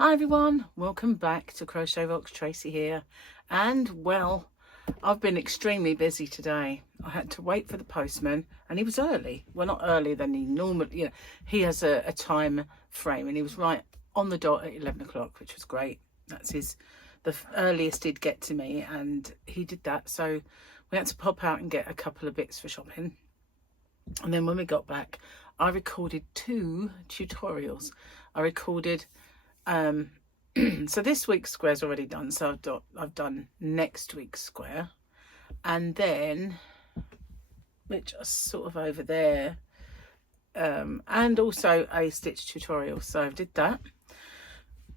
Hi everyone, welcome back to Crochet Rocks. Tracy here, and well, I've been extremely busy today. I had to wait for the postman, and he was early. Well, not earlier than he normally, he has a time frame, and he was right on the dot at 11 o'clock, which was great. That's the earliest he'd get to me, and he did that. So we had to pop out and get a couple of bits for shopping. And then when we got back, I recorded 2 tutorials. I recorded so this week's square's already done, so I've done next week's square, and then, which are sort of over there, and also a stitch tutorial, so I did that.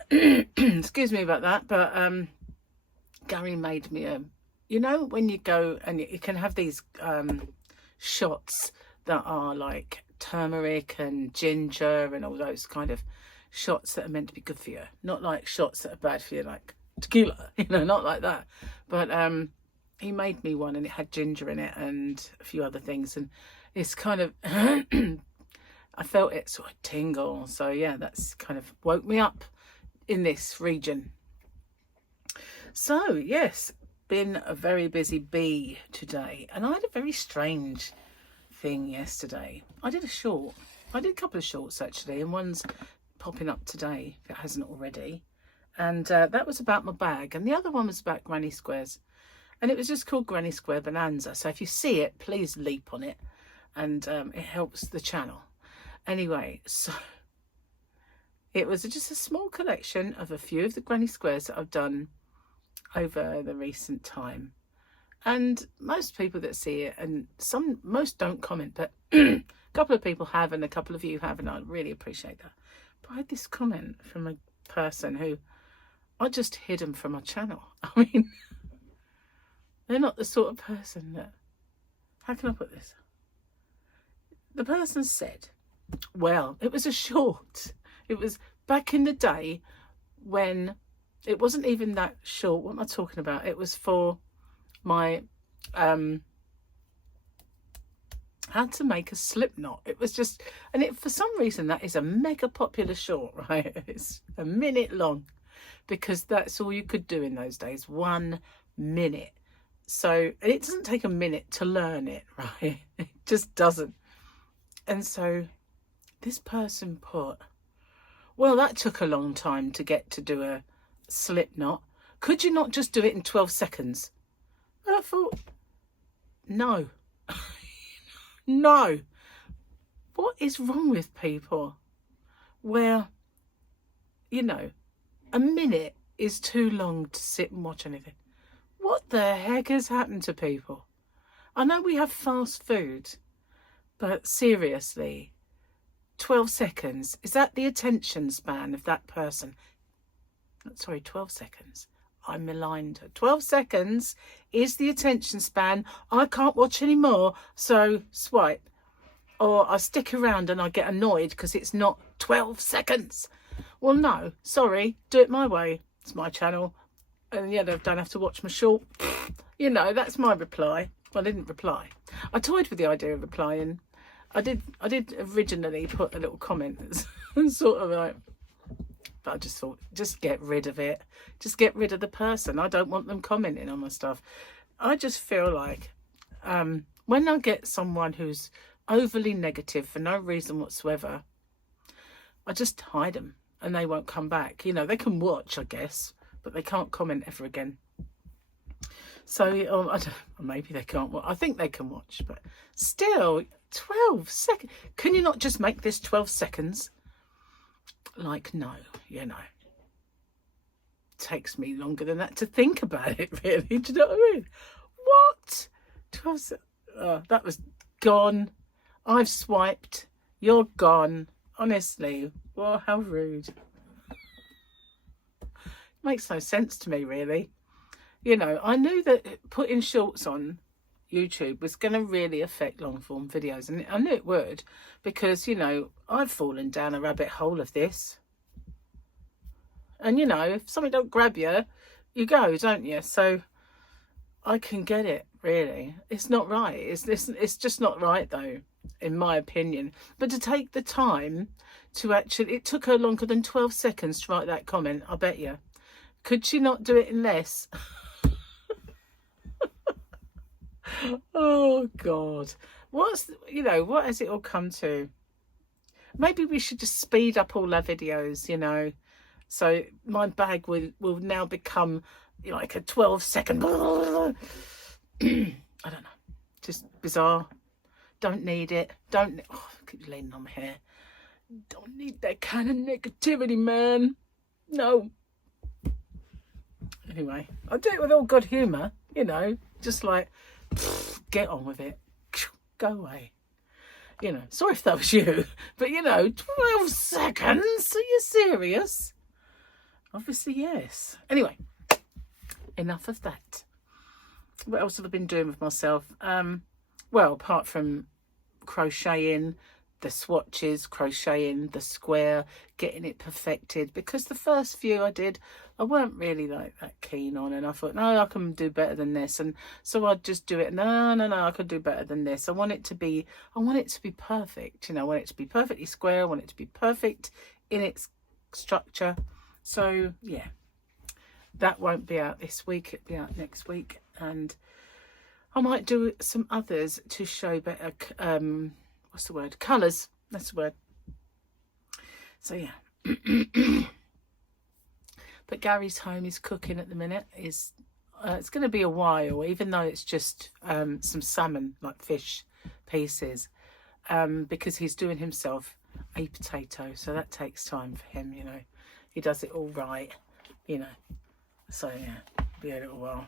Excuse me about that, but Gary made me when you go and you can have these shots that are like turmeric and ginger and all those kind of shots that are meant to be good for you, not like shots that are bad for you, like tequila, not like that. But he made me one, and it had ginger in it and a few other things, and it's kind of I felt it sort of tingle. So yeah, that's kind of woke me up in this region. So yes, been a very busy bee today, and I had a very strange thing yesterday. I did a couple of shorts actually, and one's popping up today if it hasn't already, and that was about my bag, and the other one was about granny squares, and it was just called Granny Square Bonanza. So if you see it, please leap on it, and it helps the channel. Anyway, so it was just a small collection of a few of the granny squares that I've done over the recent time, and most people that see it, and most don't comment, but a couple of people have, and a couple of you have, and I really appreciate that. But I had this comment from a person who I just hid them from my channel. I mean, they're not the sort of person that, how can I put this? The person said, well, it was a short. It was back in the day when it wasn't even that short. What am I talking about? It was for my how to make a slip knot. It was just, and for some reason that is a mega popular short, right? It's a minute long, because that's all you could do in those days, 1 minute. So, and it doesn't take a minute to learn it, right? It just doesn't. And so this person put, well, that took a long time to get to do a slip knot. Could you not just do it in 12 seconds? And I thought, no. No. What is wrong with people? Where, a minute is too long to sit and watch anything. What the heck has happened to people? I know we have fast food, but seriously, 12 seconds, is that the attention span of that person? Sorry, 12 seconds. I maligned her. 12 seconds is the attention span. I can't watch anymore, so swipe. Or I stick around and I get annoyed because it's not 12 seconds. Well, no, sorry, do it my way. It's my channel. And yeah, I don't have to watch my short. That's my reply. Well, I didn't reply. I toyed with the idea of replying. I did originally put a little comment that's sort of like, but I just thought, just get rid of it. Just get rid of the person. I don't want them commenting on my stuff. I just feel like when I get someone who's overly negative for no reason whatsoever, I just hide them and they won't come back. They can watch, I guess, but they can't comment ever again. So I don't, maybe they can't watch. I think they can watch, but still, 12 seconds. Can you not just make this 12 seconds? Like, no, takes me longer than that to think about it, really. Do you know what I mean? What? 12 that was gone. I've swiped. You're gone. Honestly, well, how rude. Makes no sense to me, really. I knew that putting shorts on YouTube was going to really affect long form videos, and I knew it would, because I've fallen down a rabbit hole of this, and if something don't grab you, you go, don't you? So I can get it, really. It's not right. It's just not right, though. in my opinion. But to take the time to actually, it took her longer than 12 seconds to write that comment, I bet you. Could she not do it in less? Oh God. What has it all come to? Maybe we should just speed up all our videos, you know. So my bag will now become like a 12-second. I don't know. Just bizarre. Don't need it. Oh, I keep leaning on my hair. Don't need that kind of negativity, man. No. Anyway, I do it with all good humour, you know. Just like, get on with it. Go away. You know, sorry if that was you, but you know, 12 seconds? Are you serious? Obviously, yes. Anyway, enough of that. What else have I been doing with myself? Well, apart from crocheting the swatches, crocheting the square, getting it perfected, because the first few I did, I weren't really like that keen on, and I thought, no, I can do better than this, and so I'd just do it. No, I could do better than this. I want it to be perfect, you know. I want it to be perfectly square. I want it to be perfect in its structure. So yeah, that won't be out this week. It'll be out next week, and I might do some others to show better what's the word? Colours. That's the word. So yeah. But Gary's home. He's cooking at the minute. It's going to be a while, even though it's just some salmon, like fish pieces, because he's doing himself a potato. So that takes time for him, you know. He does it all right, you know. So yeah, be a little while.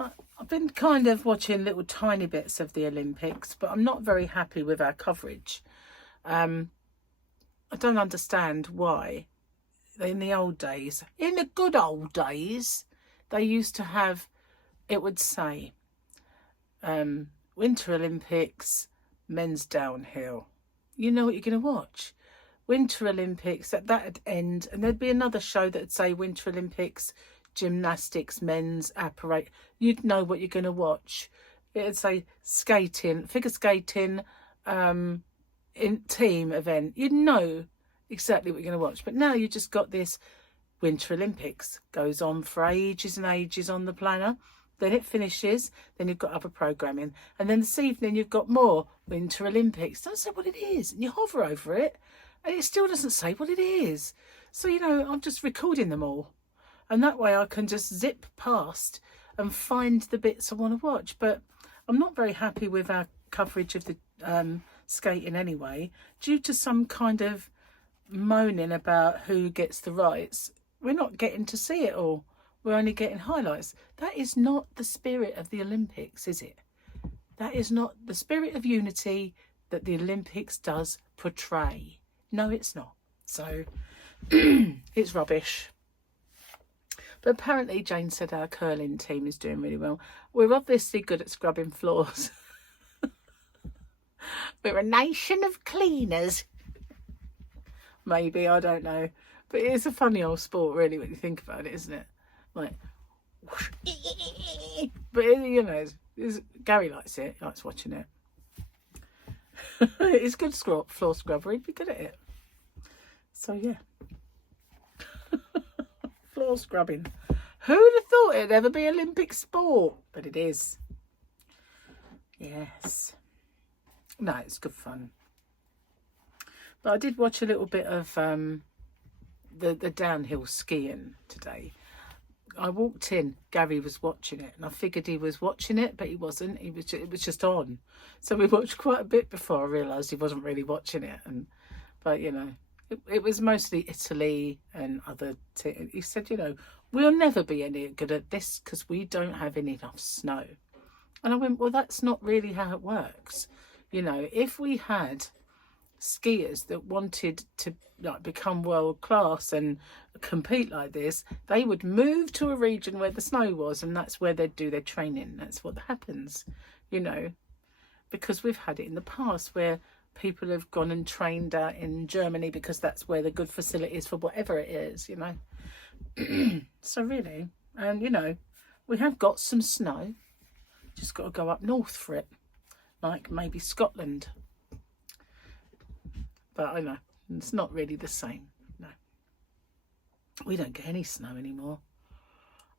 I've been kind of watching little tiny bits of the Olympics, but I'm not very happy with our coverage. I don't understand why. In the old days, in the good old days, they used to have, it would say, Winter Olympics, men's downhill. You know what you're going to watch. Winter Olympics, that'd end, and there'd be another show that'd say Winter Olympics, gymnastics, men's apparatus. You'd know what you're going to watch. It'd say skating, figure skating, in team event. You'd know exactly what you're going to watch. But now you just got this Winter Olympics, goes on for ages and ages on the planner. Then it finishes. Then you've got other programming, and then this evening you've got more Winter Olympics. Don't say what it is, and you hover over it, and it still doesn't say what it is. So you know, I'm just recording them all. And that way I can just zip past and find the bits I want to watch. But I'm not very happy with our coverage of the skating anyway, due to some kind of moaning about who gets the rights. We're not getting to see it all. We're only getting highlights. That is not the spirit of the Olympics, is it? That is not the spirit of unity that the Olympics does portray. No, it's not. So it's rubbish. But apparently Jane said our curling team is doing really well. We're obviously good at scrubbing floors. We're a nation of cleaners. Maybe, I don't know. But it's a funny old sport, really, when you think about it, isn't it? Like, whoosh. But, you know, Gary likes it. He likes watching it. It's good floor scrubber. He'd be good at it. So, yeah. Floor scrubbing. Who'd have thought it'd ever be Olympic sport? But it is. Yes. No, it's good fun. But I did watch a little bit of the downhill skiing today. I walked in, Gary was watching it, and I figured he was watching it, but he wasn't. It was just on. So we watched quite a bit before I realised he wasn't really watching it. But you know, it was mostly Italy and other. He said, you know, we'll never be any good at this because we don't have enough snow. And I went, well, that's not really how it works. You know, if we had skiers that wanted to like become world class and compete like this, they would move to a region where the snow was, and that's where they'd do their training. That's what happens, you know, because we've had it in the past where people have gone and trained out in Germany because that's where the good facilities for whatever it is, you know. So really, and you know, we have got some snow, just got to go up north for it. like maybe Scotland. But I know, it's not really the same. No. We don't get any snow anymore.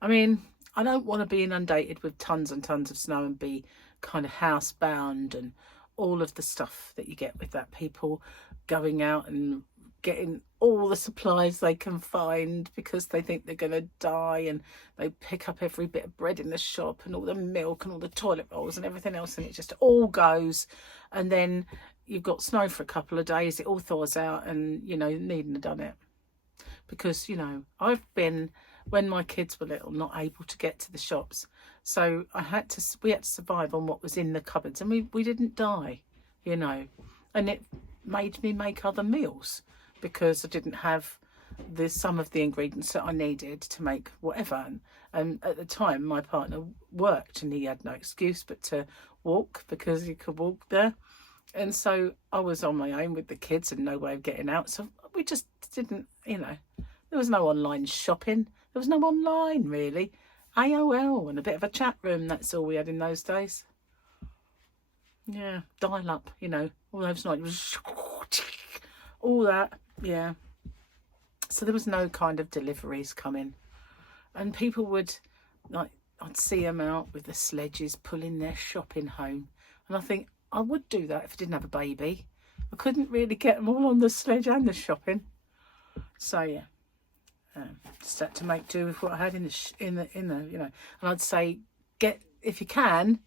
I mean, I don't want to be inundated with tons and tons of snow and be kind of housebound and all of the stuff that you get with that. People going out and getting all the supplies they can find because they think they're going to die, and they pick up every bit of bread in the shop and all the milk and all the toilet rolls and everything else, and it just all goes. And then you've got snow for a couple of days, it all thaws out, and you know, needn't have done it. Because, you know, I've been, when my kids were little, not able to get to the shops, so we had to survive on what was in the cupboards, and we didn't die, you know. And it made me make other meals because I didn't have some of the ingredients that I needed to make whatever. And at the time my partner worked and he had no excuse but to walk because he could walk there. And so I was on my own with the kids and no way of getting out. So we just didn't, you know, there was no online shopping. There was no online really. AOL and a bit of a chat room. That's all we had in those days. Yeah, dial up, you know, all those nights, all that, yeah. So there was no kind of deliveries coming, and people would, like, I'd see them out with the sledges pulling their shopping home, and I think I would do that if I didn't have a baby. I couldn't really get them all on the sledge and the shopping, so yeah, just had to make do with what I had in the you know. And I'd say, if you can,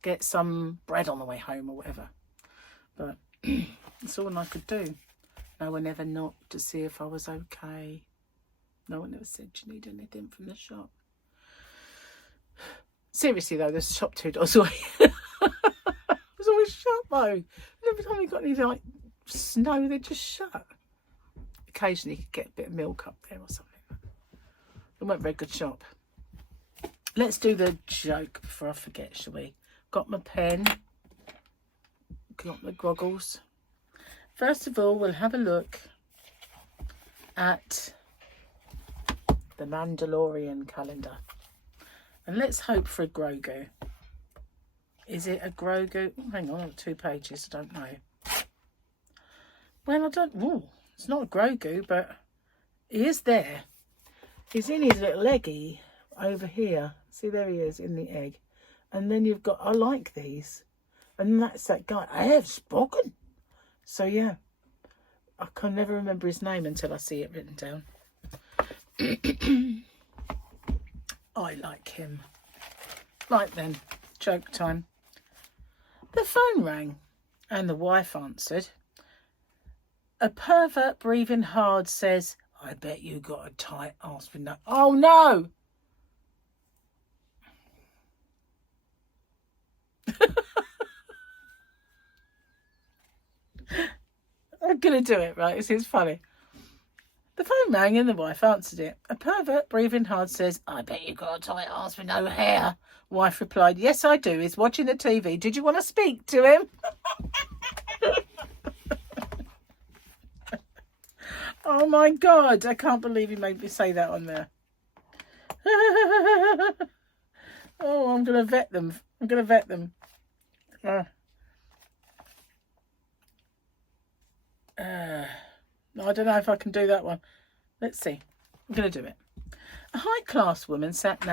get some bread on the way home or whatever. But that's all I could do. No one ever knocked to see if I was okay. No one ever said, do you need anything from the shop? Seriously though, the shop 2 doors away. It was always shut though. Every time we got any like snow, they just shut. Occasionally you could get a bit of milk up there or something. It weren't a very good shop. Let's do the joke before I forget, shall we? Got my pen, got my goggles. First of all, we'll have a look at the Mandalorian calendar. And let's hope for a Grogu. Is it a Grogu? Oh, hang on, 2 pages, I don't know. Well, I don't, it's not a Grogu, but he is there. He's in his little eggy over here. See, there he is in the egg. And then you've got, I like these. And that's that guy. I have spoken. So, yeah. I can never remember his name until I see it written down. I like him. Right then. Joke time. The phone rang. And the wife answered. A pervert breathing hard says, I bet you got a tight arse with no... Oh, no! I'm going to do it, right? It's funny. The phone rang and the wife answered it. A pervert breathing hard says, I bet you got a tight arse with no hair. Wife replied, yes, I do. He's watching the TV. Did you want to speak to him? Oh, my God. I can't believe he made me say that on there. Oh, I'm going to vet them. I'm going to vet them. I don't know if I can do that one. Let's see. I'm going to do it. A high-class woman sat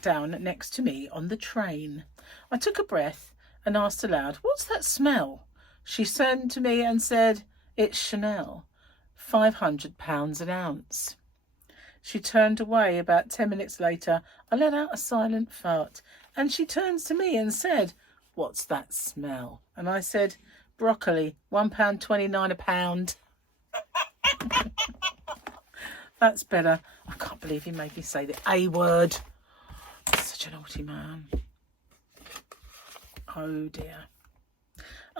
down next to me on the train. I took a breath and asked aloud, what's that smell? She turned to me and said, it's Chanel, £500 an ounce. She turned away. About 10 minutes later, I let out a silent fart, and she turns to me and said, what's that smell? And I said, broccoli, £1.29 a pound. That's better. I can't believe he made me say the A word. Such a naughty man. Oh dear.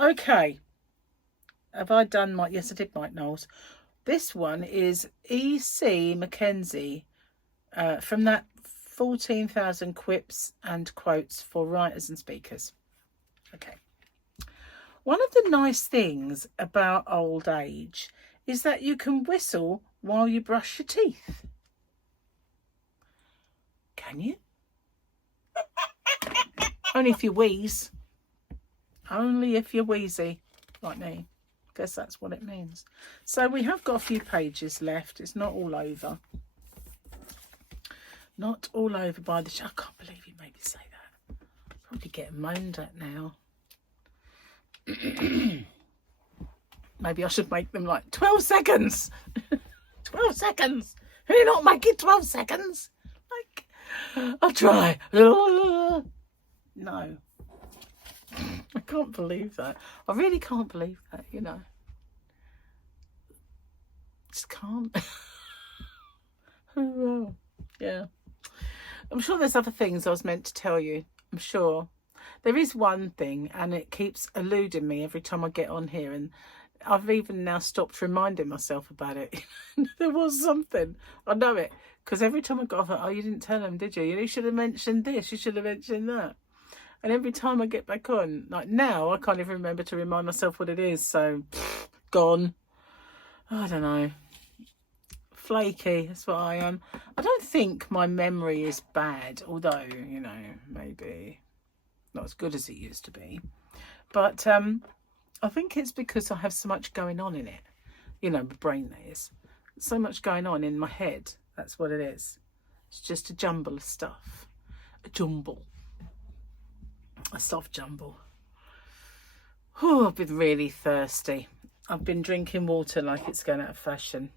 Okay. Have I done my... Yes, I did Mike Knowles. This one is E.C. Mackenzie from that 14,000 quips and quotes for writers and speakers. Okay. One of the nice things about old age is that you can whistle while you brush your teeth. Can you? Only if you wheeze. Only if you're wheezy, like me. Guess that's what it means. So we have got a few pages left. It's not all over. Not all over by the... I can't believe you made me say that. Probably getting moaned at now. Maybe I should make them like 12 seconds. 12 seconds. Can you not make it 12 seconds? Like, I'll try. No. I can't believe that. I really can't believe that, you know. Just can't. Oh, well. Yeah. I'm sure there's other things I was meant to tell you. I'm sure. There is one thing, and it keeps eluding me every time I get on here, and I've even now stopped reminding myself about it. There was something. I know it. Because every time I got off, oh, you didn't tell them, did you? You should have mentioned this. You should have mentioned that. And every time I get back on, like now, I can't even remember to remind myself what it is. So, gone. I don't know. Flaky, that's what I am. I don't think my memory is bad, although, you know, maybe not as good as it used to be. But I think it's because I have so much going on in it. You know, my brain is. So much going on in my head. That's what it is. It's just a jumble of stuff. A jumble. A soft jumble. Oh, I've been really thirsty. I've been drinking water like it's going out of fashion.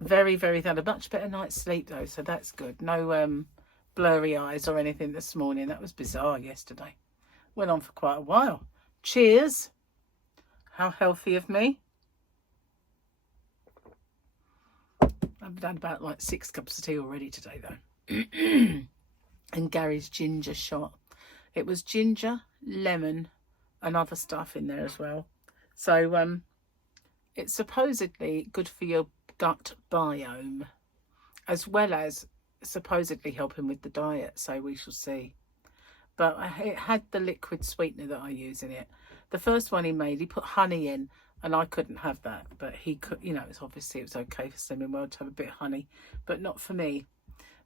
Very, very, had a much better night's sleep though, so that's good. No blurry eyes or anything this morning. That was bizarre yesterday. Went on for quite a while. Cheers. How healthy of me. I've had about like 6 cups of tea already today though. And Gary's ginger shot. It was ginger, lemon and other stuff in there as well. So it's supposedly good for your gut biome, as well as supposedly helping with the diet, so we shall see. But it had the liquid sweetener that I use in it. The first one he made, he put honey in, and I couldn't have that, but he could, you know, it's obviously it was okay for Slimming World to have a bit of honey, but not for me.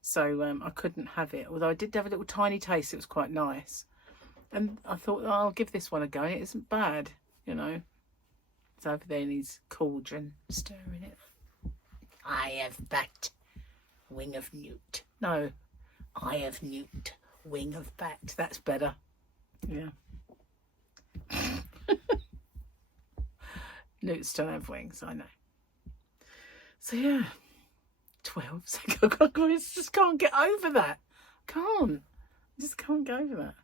So I couldn't have it, although I did have a little tiny taste. It was quite nice, and I thought, oh, I'll give this one a go. It isn't bad, you know. It's over there in his cauldron stirring it. I have bat, wing of newt. No, I have newt, wing of bat. That's better. Yeah. Newts don't have wings, I know. So yeah, 12 seconds. I just can't get over that. I just can't get over that.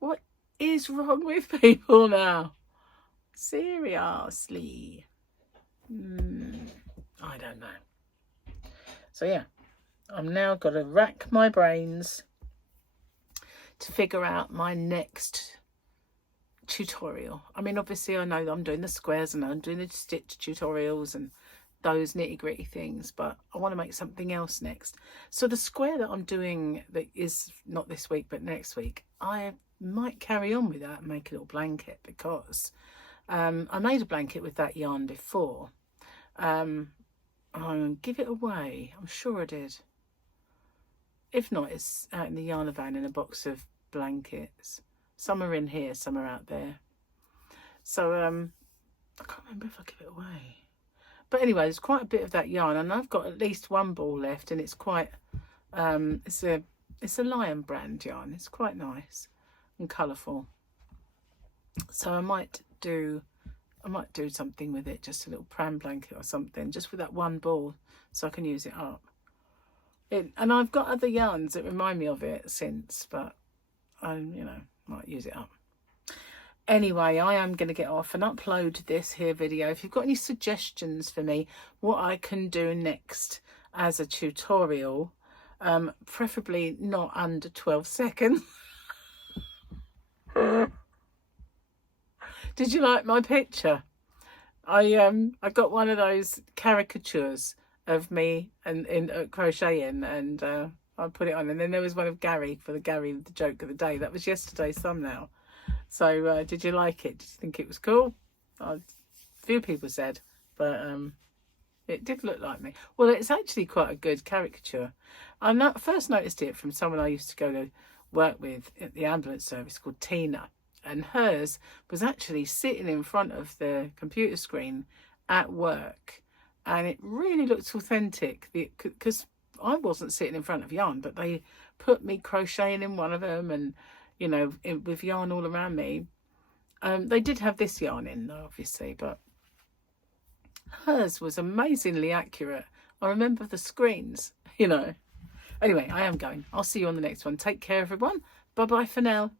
What is wrong with people now? Seriously. I don't know. So yeah, I'm now got to rack my brains to figure out my next tutorial. I mean, obviously I know that I'm doing the squares and I'm doing the stitch tutorials and those nitty-gritty things, but I want to make something else next. So the square that I'm doing, that is not this week but next week, I might carry on with that and make a little blanket, because I made a blanket with that yarn before. I'll give it away. I'm sure I did. If not, it's out in the yarn van in a box of blankets. Some are in here, some are out there. So I can't remember if I give it away. But anyway, there's quite a bit of that yarn, and I've got at least one ball left, and it's quite it's a Lion brand yarn. It's quite nice and colourful. So I might do something with it, just a little pram blanket or something, just with that one ball, so I can use it up. And I've got other yarns that remind me of it since, but I, you know, might use it up. Anyway, I am going to get off and upload this here video. If you've got any suggestions for me, what I can do next as a tutorial, preferably not under 12 seconds. Did you like my picture? I got one of those caricatures of me and in crocheting, and I put it on. And then there was one of Gary for the joke of the day. That was yesterday's thumbnail. So did you like it? Did you think it was cool? A few people said, but it did look like me. Well, it's actually quite a good caricature. I first noticed it from someone I used to go to work with at the ambulance service called Tina. and hers was actually sitting in front of the computer screen at work, and it really looked authentic because I wasn't sitting in front of yarn, but they put me crocheting in one of them, and you know, with yarn all around me. They did have this yarn in though, obviously, but hers was amazingly accurate. I remember the screens, you know. Anyway, I am going. I'll see you on the next one. Take care, everyone. Bye bye for now.